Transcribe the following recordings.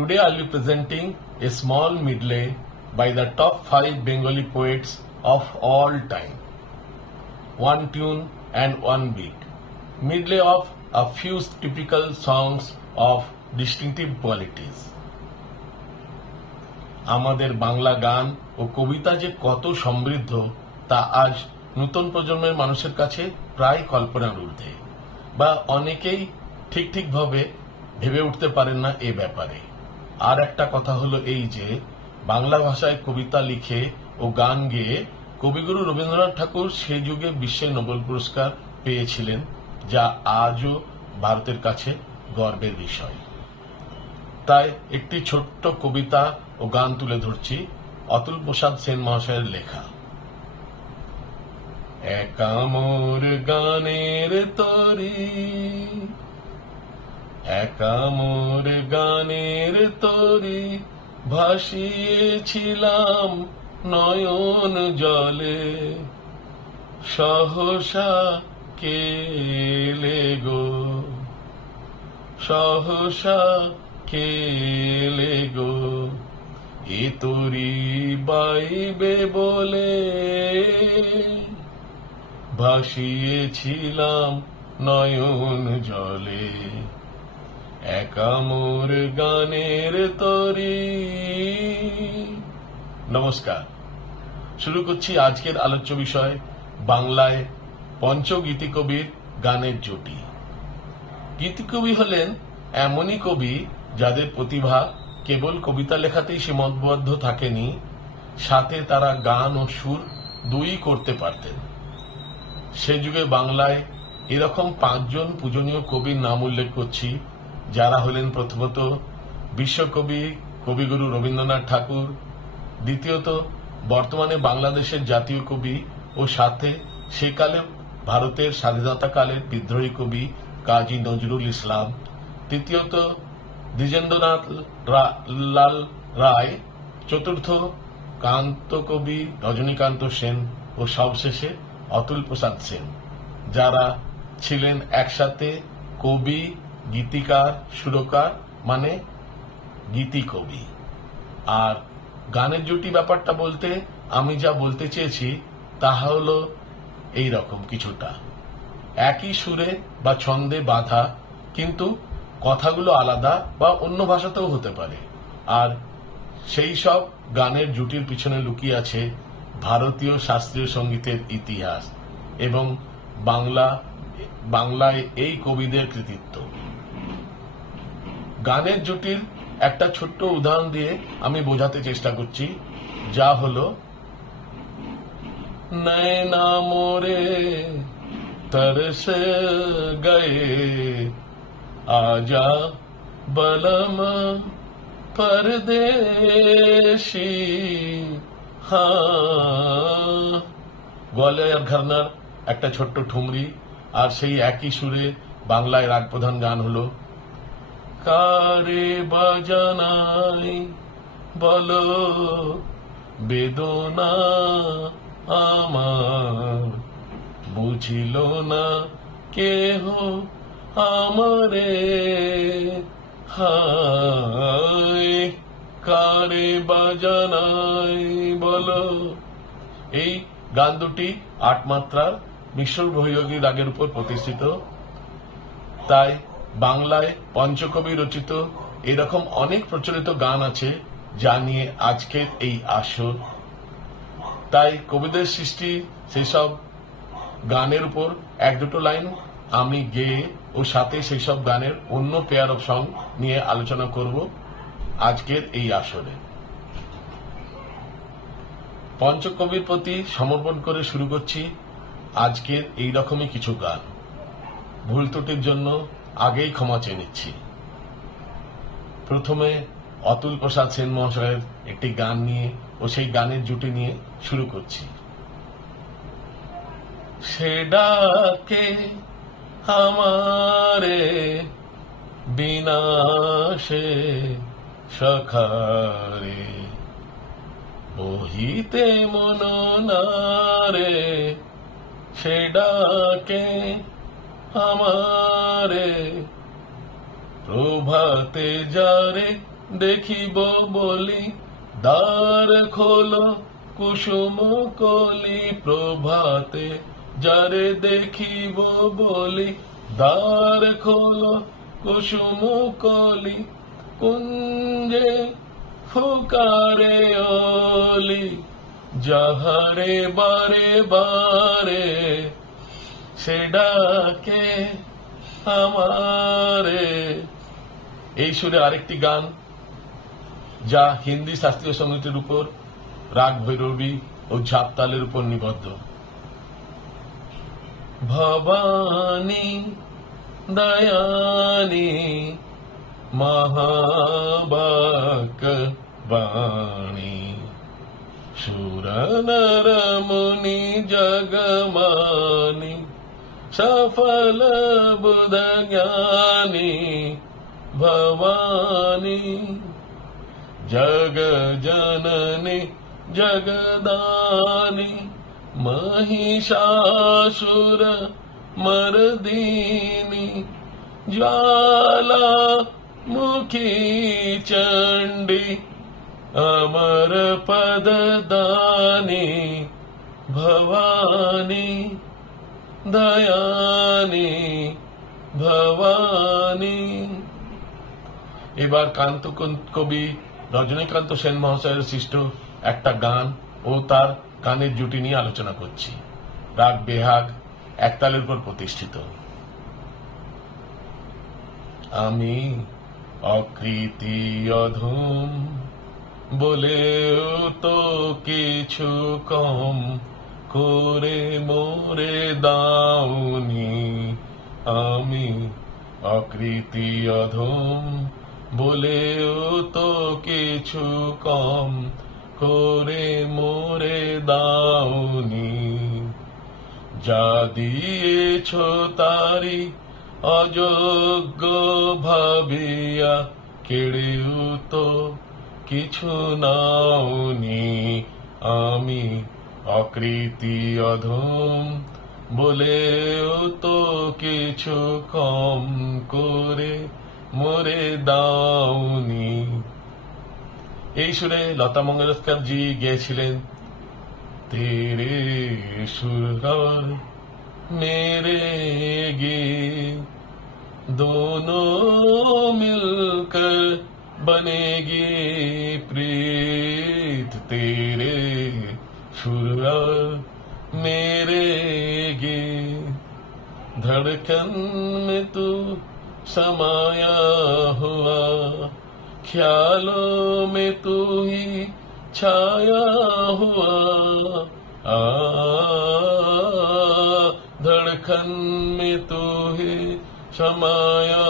Today I'll be presenting a small medley by the top 5 Bengali poets of all time. One tune and one beat. Medley of a few typical songs of distinctive qualities. আমাদের বাংলা গান ও কবিতা যে কত সমৃদ্ধ তা আজ নতুন প্রজন্মের মানুষের কাছে প্রায় কল্পনার ঊর্ধ্বে বা অনেকেই ঠিক ঠিকভাবে ভেবে উঠতে পারেন না এ ব্যাপারে আর একটা কথা হলো এই যে, বাংলা ভাষায় কবিতা লিখে ও গান গেয়ে কবিগুরু রবীন্দ্রনাথ ঠাকুর সে যুগে বিশ্বের নোবেল পুরস্কার পেয়েছিলেন, যা আজও ভারতের কাছে গর্বের বিষয়। তাই একটি ছোট্ট কবিতা ও গান তুলে ধরছি, অতুল প্রসাদ সেন মহাশয়ের লেখা। একামোর গানের তরি একামোর গানের তরি ভাসিয়েছিলাম নয়ন জলে। সহসা কেলে গো? সহসা খেলে গো? এ তোরি বাইবে বলে ভাসিয়েছিলাম নয়ন জলে। একামোর গানের তরি। নমস্কার। শুরু করছি আজকের আলোচ্য বিষয়, বাংলায় পঞ্চগীতি কবির গানের জুটি। গীতিকবি হলেন এমনই কবি যাদের প্রতিভা কেবল কবিতা লেখাতেই সীমাবদ্ধ থাকেনি, সাথে তারা গান ও সুর দুই করতে পারতেন। সে যুগে বাংলায় এরকম পাঁচজন পূজনীয় কবির নাম উল্লেখ করছি যারা হলেন প্রথমত বিশ্বকবি কবিগুরু রবীন্দ্রনাথ ঠাকুর, দ্বিতীয়ত বর্তমানে বাংলাদেশের জাতীয় কবি ও সাথে সেকালে ভারতের স্বাধীনতাকালের বিদ্রোহী কবি কাজী নজরুল ইসলাম, তৃতীয়ত দ্বিজেন্দ্রনাথ লাল রায়, চতুর্থ কান্ত কবি রজনীকান্ত সেন ও সবশেষে অতুল প্রসাদ সেন, যারা ছিলেন একসাথে কবি গীতিকার, সুরকার মানে গীতি কবি আর গানের জুটি ব্যাপারটা বলতে আমি যা বলতে চেয়েছি তাহা হলো এই রকম কিছুটা। একই সুরে বা ছন্দে বাঁধা, কিন্তু কথাগুলো আলাদা বা অন্য ভাষাতেও হতে পারে। আর সেই সব গানের জুটির পিছনে লুকিয়ে আছে ভারতীয় শাস্ত্রীয় সঙ্গীতের ইতিহাস এবং বাংলা, বাংলায় এই কবিদের কৃতিত্ব। গানের জুটির একটা ছোট্ট উদাহরণ দিয়ে আমি বোঝাতে চেষ্টা করছি, যা হলো নয়না মোরে तरस गए आजा बलम परदेशी গোয়ালিয়ার ঘরনার একটা ছোট্ট ঠুমরি, আর সেই একই সুরে বাংলায় রাগ প্রধান গান হলো কারে বাজানাই বলো, বেদনা আমার। বুঝিল না কেহ আমারে? হায়, কারে বাজানাই বল। এই গান দুটি আট মাত্রার মিশ্র ভৈরবী রাগের উপর প্রতিষ্ঠিত। তাই বাংলায় পঞ্চকবি রচিত এরকম অনেক প্রচলিত গান আছে যা নিয়ে আজকের এই আসর। তাই কবিদের সৃষ্টি সেই সব গানের উপর এক দুটো লাইন আমি গেয়ে ও সাথে সেই সব গানের অন্য পেয়ার অফ সং নিয়ে আলোচনা করব আজকের এই আসরে। পঞ্চকবির প্রতি সমর্পণ করে শুরু করছি আজকের এই রকমই কিছু গান। ভুল ত্রুটির জন্য আগেই ক্ষমা চেয়ে নিচ্ছি। প্রথমে অতুল প্রসাদ সেন মহাশয়ের একটি গান নিয়ে ও সেই গানের জুটি নিয়ে শুরু করছি। সে ডাকে আমারে বিনাশে সখারে, বহিতে মননারে সে ডাকে আমারে প্রভাতে যারে দেখিব বলি, দ্বার খোলো, কুসুম কলি, প্রভাতে যারে দেখিব বলি, দ্বার খোলো, কুসুম কলি, কুঞ্জে ফুকারে অলি, যাহারে বারে বারে সে ডাকে আমারে। এই সুরে আরেকটি গান, যা হিন্দি শাস্ত্রীয় সঙ্গীতের উপর রাগ, ভৈরবী ও ঝাপতালের উপর নিবদ্ধ। ভবানী, দয়ানি মহাবাক বাণী সুর নর মুনি জগমানি సఫల బుధజ్ఞాని భవాని జగజనని జగదాని महिषासुर मर्दिनि ज्वाला मुखी चण्डी अमरपददानि भवानी দয়ানি, ভবানী। এবার কান্ত কবি রজনীকান্ত সেন মহাশয়ের সৃষ্ট একটা গান ও তার গানের জুটি নিয়ে আলোচনা করছি। রাগ বেহাগ একতালের উপর প্রতিষ্ঠিত। আমি অকৃতি অধম বলেও তো কিছু কম করে মোরে দাউনি আমি অকৃতি অধম, বলেও তো কিছু কম। করে মোরে দাউনি যা দিয়েছ তারি অযোগ্য ভাবিয়া কেড়েও তো কিছু নাওনি। আমি আকৃতি অধম, বলেও তো কিছু কম করে মরে দাওনি। এই সুরে লতা মঙ্গেশকর জি গেছিলেন তেরে সুর মেরে গে, দোনো মিলকর বনেগে প্রেত, তেরে सुर मेरे गे धड़कन में तू समाया हुआ, ख्यालों में तू ही छाया हुआ। आ, धड़कन में तू ही समाया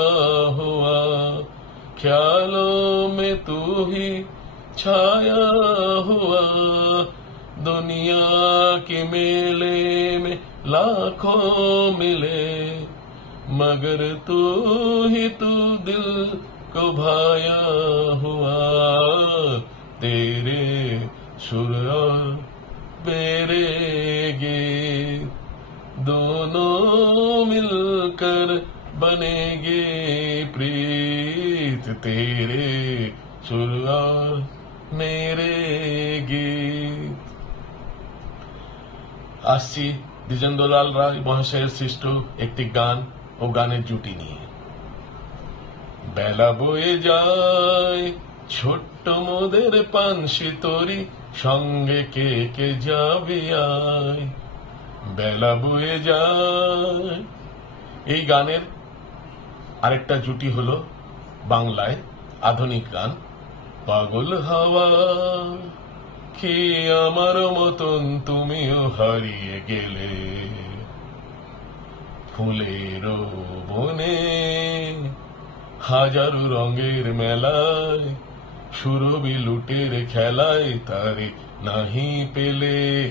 हुआ, ख्यालों में तू ही छाया हुआ। दुनिया के मेले में लाखों मिले, मगर तू ही तू दिल को भाया हुआ। तेरे सुर मेरे गीत दोनों मिलकर बनेंगे प्रीत। तेरे सुर मेरे गीत আসছি দ্বিজেন্দ্রলাল রায় মহাশয়ের সৃষ্ট একটি গান ও গানের জুটি নিয়ে। বেলা বয়ে যায়, ছোট্ট মোদের পানসি তরি সঙ্গে কে কে যাবে আয়। বেলা বয়ে যায়, এই গানের আরেকটা জুটি হলো বাংলায় আধুনিক গান, পাগল হাওয়া। খেয়ে আমার মতন তুমিও হারিয়ে গেলে? ফুলের বনে, হাজারো রঙের মেলায় সুরবি লুটের খেলায় তারে নাহি পেলে।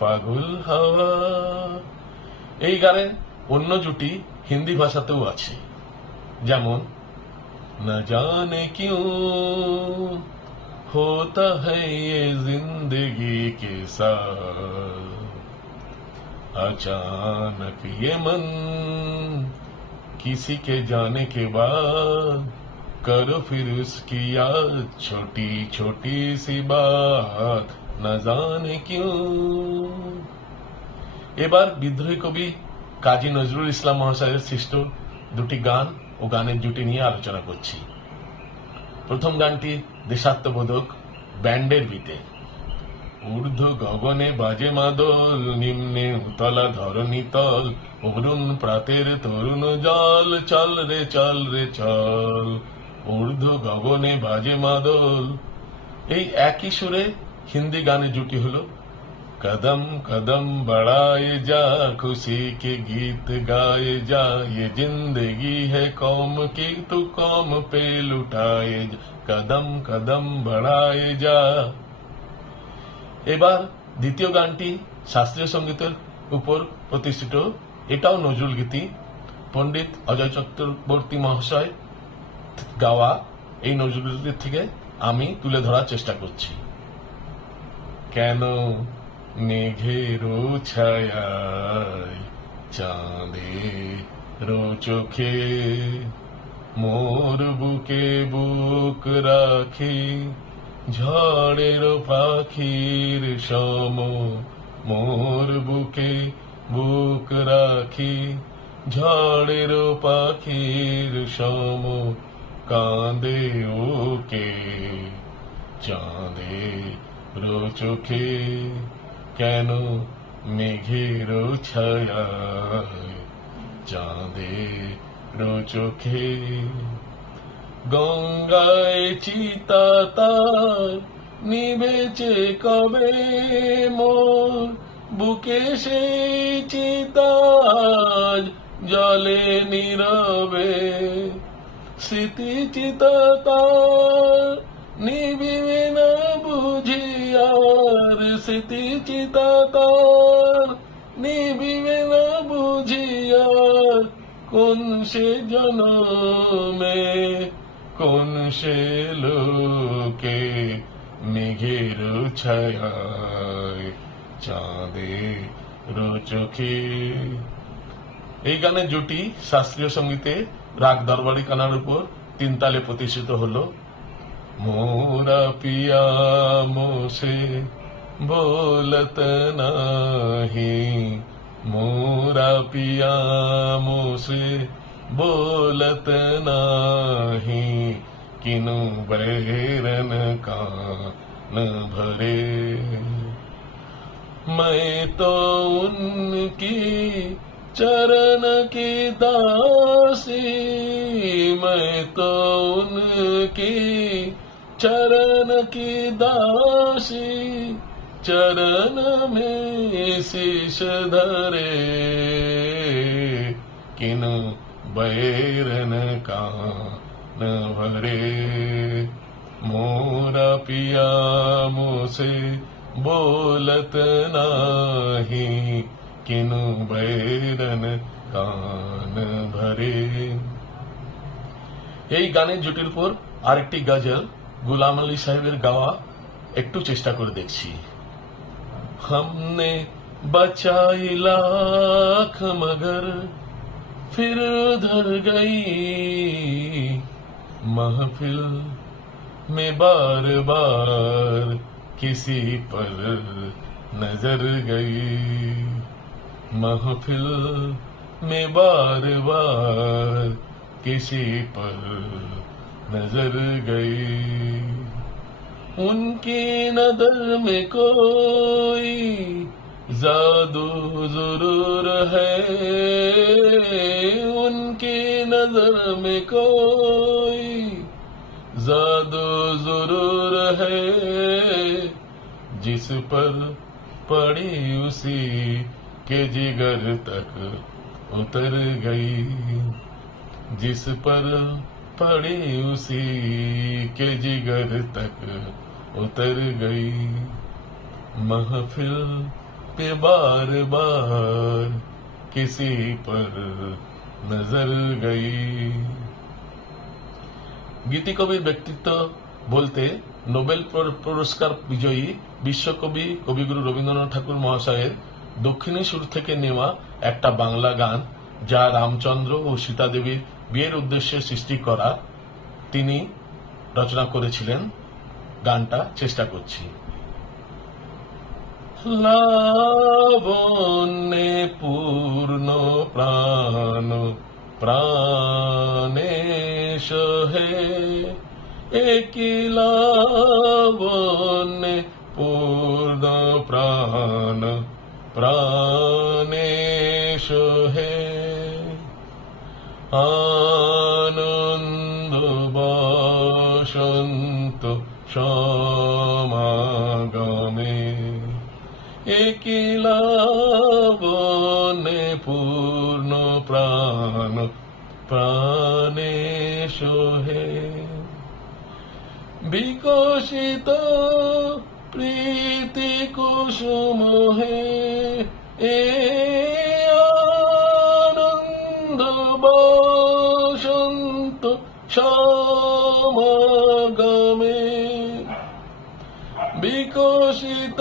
পাগল হাওয়া। এই গানে অন্য জুটি হিন্দি ভাষাতেও আছে। যেমন, না জানে কিউ होता है ये जिंदगी के साथ अचानक ये मन किसी के जाने के बाद करो फिर उसकी याद छोटी छोटी सी बात न जाने क्यों এবার বিদ্রোহী কবি কাজী নজরুল ইসলাম মহাশয়ের সৃষ্ট দুটি গান ও গানের জুটি নিয়ে আলোচনা করছি প্রথম গানটি দেশাত্মবোধক ব্যান্ডের ভিতে। ঊর্ধ্ব গগনে বাজে মাদল, নিম্নে উতলা ধরণী তল, অরুণ প্রাতের তরুণ জল, চল রে চল রে, চল। ঊর্ধ্ব গগনে বাজে মাদল। এই একই সুরে হিন্দি গানে জুটি হলো। कदम कदम बढ़ाए जा खुशी के गीत गाए जा ये जिंदगी है कौम की तू कौम पे लुटाए जा कदम कदम बढ़ाए जा এবার দ্বিতীয় গানটি শাস্ত্রীয় সঙ্গীতের উপর প্রতিষ্ঠিত এটাও নজরুল গীতি পণ্ডিত অজয় চক্রবর্তী মহাশয় গাওয়া এই নজরুল গীতির থেকে আমি তুলে ধরার চেষ্টা করছি কেন মেঘের ছায়ায় চাঁদের চোখে। মোর বুকে বুক রাখি, ঝড়ের পাখির সম। মোর বুকে বুক রাখি, ঝড়ের পাখির সম। কাঁদে ওকে, চাঁদে চোখে। কেন মেঘের ছায়ায় চাঁদের চোখে? গঙ্গায় চিতা তার নিবেছে কবে মোর বুকে সে চিতাজ জলে নীরবে? স্মৃতি চিতা তার নিবিবে না বুঝি আর স্মৃতি চিতা নিবিবে না বুঝিয়া কোন সে জনমে, কোন সে লোকে মেঘের ছায় চাঁদের চোখে এই গানের জুটি শাস্ত্রীয় সঙ্গীতে রাগ দরবারি কানার উপর তিন তালে প্রতিষ্ঠিত হলো। मोरा पिया मोसे बोलत नही। मोरा पिया मोसे बोलत नही। किनु बहरन का न भरे। मैं तो उनकी चरण की दासी। मैं तो उनकी चरण की दासी चरण में शीश धरे किनु बैरन कान भरे मोरा पिया मोसे बोलत नाही किनु बैरन কান ভরে এই গানের জুটির উপর আরেকটি গজল গুলাম আলী সাহেবের গাওয়া একটু চেষ্টা করে দেখছি हमने बचाई लाख मगर फिर उधर गई महफिल में बार बार किसी पर नजर गई महफिल में बार बार किसी पर नज़र गई। उनकी नज़र में कोई जादू ज़रूर है। उनकी नज़र में कोई जादू ज़रूर है। जिस पर पड़ी उसी के जिगर तक उतर गई। जिस पर पड़ी उसी के जिगर तक उतर गई महफिल पे बार बार किसी पर नजर गई গীতিকবির ব্যক্তিত্ব বলতে নোবেল পুর- পুরস্কার বিজয়ী বিশ্বকবি কবিগুরু রবীন্দ্রনাথ ঠাকুর মহাশয়ের দক্ষিণী সুর থেকে নেওয়া একটা বাংলা গান যা রামচন্দ্র ও সীতা দেবীর বিয়ের উদ্দেশ্যে সৃষ্টি করা তিনি রচনা করেছিলেন, গানটা চেষ্টা করছি। লাবণ্যে পূর্ণ প্রাণ, প্রাণেশ হে, একই পূর্ণ প্রাণ, প্রাণেশ হে। আনন্দ বসন্ত সমাগমে। একিলা বনে পূর্ণ প্রাণ প্রাণে সোহে। বিকশিত প্রীতি কুসুম হে এ বসন্ত সমাগমে বিকশিত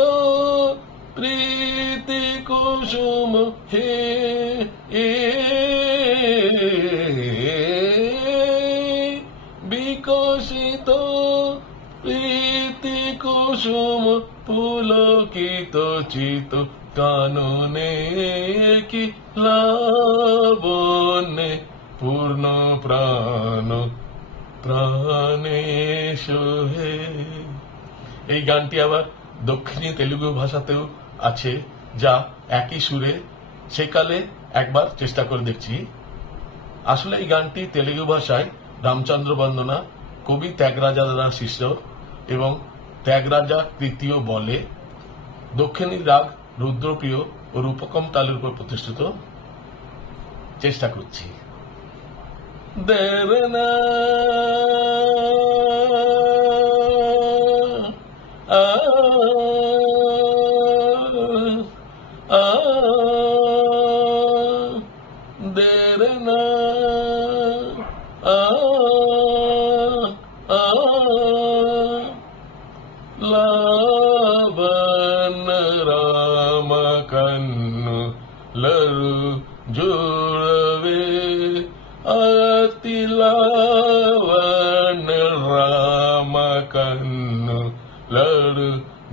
প্রীতি কুসুম হে এ বিকশিত প্রীতি কুসুম পুলকিত চিত কাননে কি লাবণে পূর্ণ প্রাণ, প্রাণে সোহে। এই গানটি আবার দক্ষিণী তেলুগু ভাষাতেও আছে, যা একই সুরে সেকালে একবার চেষ্টা করে দেখছি। আসলে এই গানটি তেলুগু ভাষায় রামচন্দ্র বন্দনা, কবি ত্যাগরাজা দ্বারা সৃষ্ট এবং ত্যাগরাজা তৃতীয় বলে। দক্ষিণী রাগ রুদ্রপ্রিয় ও রূপকম তালের উপর প্রতিষ্ঠিত চেষ্টা করছি। দেরনা আ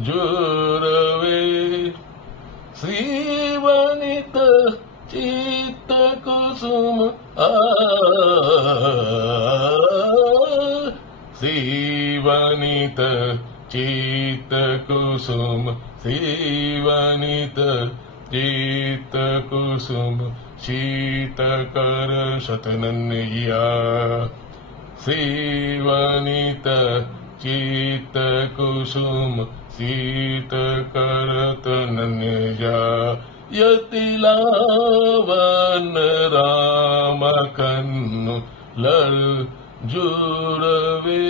जुरवे श्रीवनित चित्तकुसुम श्रीवनित चित्तकुसुम श्रीवनित चित्तकुसुम शीतकर शतनन्या श्रीवनित चीत कुसुम सीत करत नया यतिलावन राम कन्नु लल जुड़वे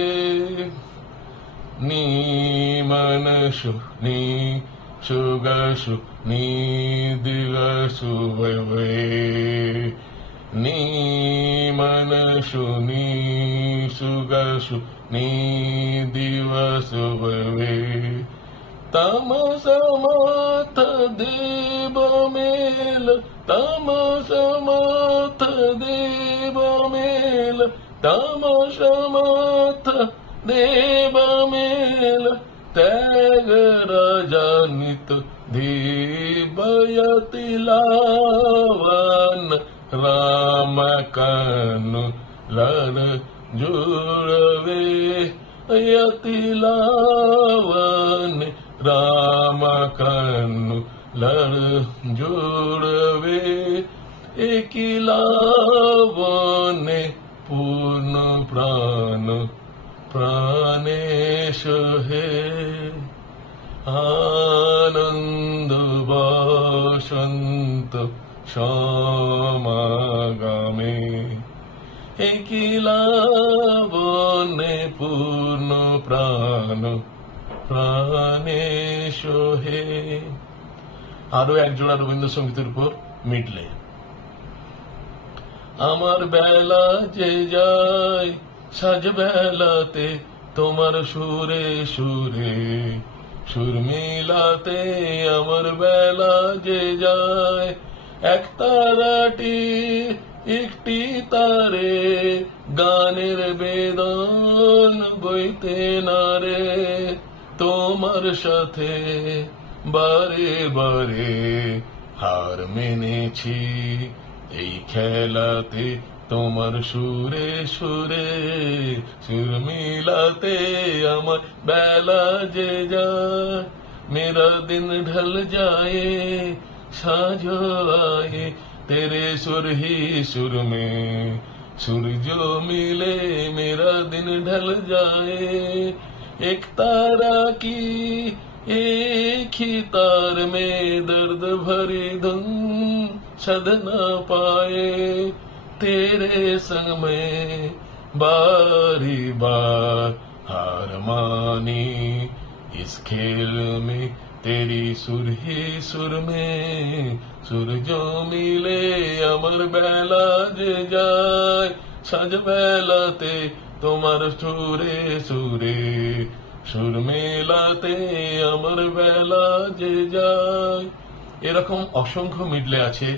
नीमनशु नी सुगसु नी दिवसु वे नीमनशु नी सुगसु ની દિવસ વળે તમસમાથ દેવ મેલ તમસમાથ દેવ મેલ તમસમાથ દેવ મેલ ત્યાગ રજનિત દેવયતિલાવાન રામકન લડ जुरवे यतिलावन राम कन्नु लर जुरवे एकिलावन पूर्ण प्राण প্রাণেশ হে আনন্দ বসন্ত সমাগমে একিলাবনে পূর্ণ প্রাণ প্রাণেশ হে। আরও এক জোড়া রবীন্দ্রসঙ্গীতের উপর মিটলে। আমার বেলা যে যায়, সাজ বেলাতে তোমার সুরে সুরে। সুর মিলাতে আমার বেলা যে যায়, এক তারাটি একটি তারে গানের বেদন বইতে না রে। তোমার সাথে বারে বারে হার মেনেছি। এই খেলাতে তোমার সুরে সুরে, সুর মিলাতে আমার বেলা যে যা মেরা দিন ঢল যায়, সাজ আয়ে तेरे सुर ही सुर में, सुर जो मिले मेरा दिन ढल जाए। एक तारा की एक ही तार में दर्द भरी धुन सद न पाए। तेरे संग में बारी बार हार मानी, इस खेल में তেরি সুর হে সুর মে সূর্য মিলে আমার বেলা যে যায় সাজ বেলাতে তোমার সুরে সুরে সুর মেলাতে আমার বেলা যে যায় এরকম অসংখ্য মিডলে আছে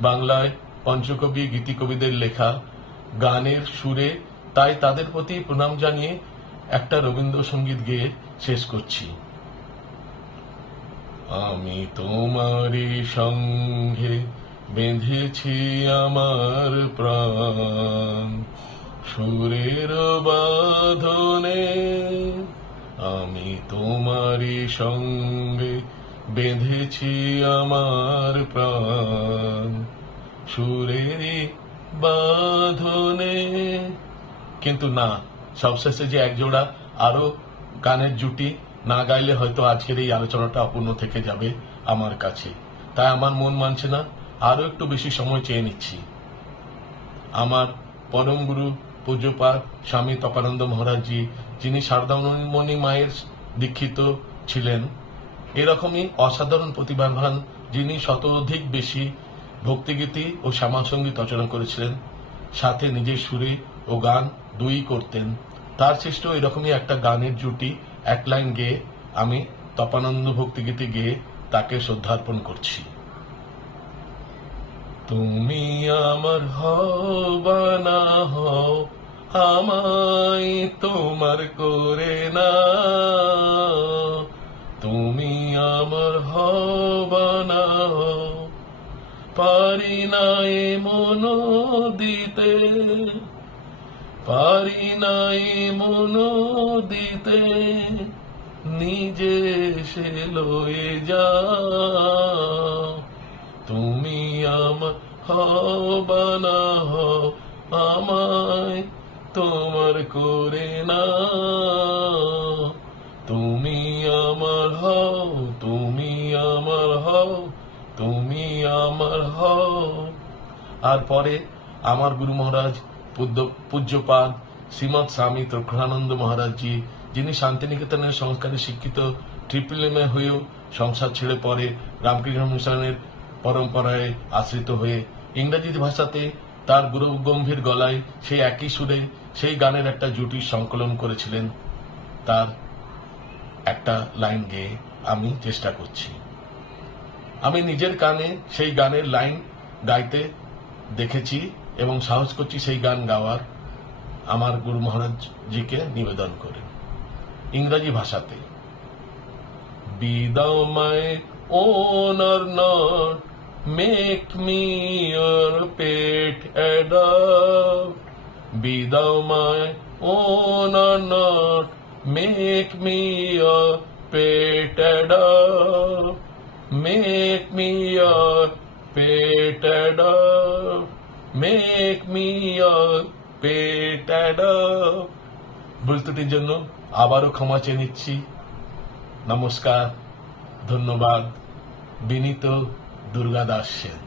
বাংলায় পঞ্চকবি, গীতিকবিদের লেখা। গানের সুরে তাই তাদের প্রতি প্রণাম জানিয়ে একটা রবীন্দ্রসঙ্গীত গেয়ে শেষ করছি। আমি তোমারই সঙ্গে বেঁধেছি আমার প্রাণ। সুরের বাঁধনে আমি তোমারই সঙ্গে বেঁধেছি আমার প্রাণ। সুরেরই বাঁধনে কিন্তু না, সবশেষে যে একজোড়া আরও গানের জুটি না গাইলে হয়তো আজকের এই আলোচনাটা অপূর্ণ থেকে যাবে আমার কাছে। তাই আমার মন মানছে না আরও একটু বেশি সময় চেয়ে নিচ্ছি। আমার পরম গুরু পূজ্যপাত স্বামী তপানন্দ মহারাজজি, যিনি শারদামণি মায়ের দীক্ষিত ছিলেন, এরকমই অসাধারণ প্রতিভাবান যিনি শতাধিক বেশি ভক্তিগীতি ও শ্যামা সংগীত রচনা করেছিলেন, সাথে নিজের সুরে ও গান দুই করতেন। তার সৃষ্ট এরকমই একটা গানের জুটি এক লাইন গেয়ে আমি তপানন্দ ভক্তিগীতি গেয়ে তাকে শ্রদ্ধার্পণ করছি। তুমি আমার হও বা না হও, আমায় তোমার করে না। তুমি আমার হও বা না হও, পারি না এ মন দিতে। পারি নাই মন দিতে, নিজে সে লয়ে যা তুমি আমার হবা না হও আমায় তোমার করে না তুমি আমার হও, তুমি আমার হও, তুমি আমার হও। আর পরে আমার গুরু মহারাজ পূজ্যপাদ শ্রীমৎ স্বামী তর্কানন্দ মহারাজজি, যিনি শান্তিনিকেতনের সংস্কারে শিক্ষিত ট্রিপল এম হয়েও সংসার ছেড়ে পরে রামকৃষ্ণ মিশনের পরম্পরায় আশ্রিত হয়ে ইংরেজি ভাষাতে তার গুরু গম্ভীর গলায় সেই একই সুরে সেই গানের একটা জুটির সংকলন করেছিলেন। তার একটা লাইন গেয়ে আমি চেষ্টা করছি। আমি নিজের কানে সেই গানের লাইন গাইতে দেখেছি। এবং সাহস করছি সেই গান গাওয়ার আমার গুরু মহারাজ জিকে নিবেদন করে ইংরাজি ভাষাতে be thou my own or not make me your pet adapt be thou my own not make me your pet adapt. Make me your pet adopt. ভুল ত্রুটির জন্য আবারও ক্ষমা চেয়ে নিচ্ছি। নমস্কার ধন্যবাদ বিনীত দুর্গা দাস সেন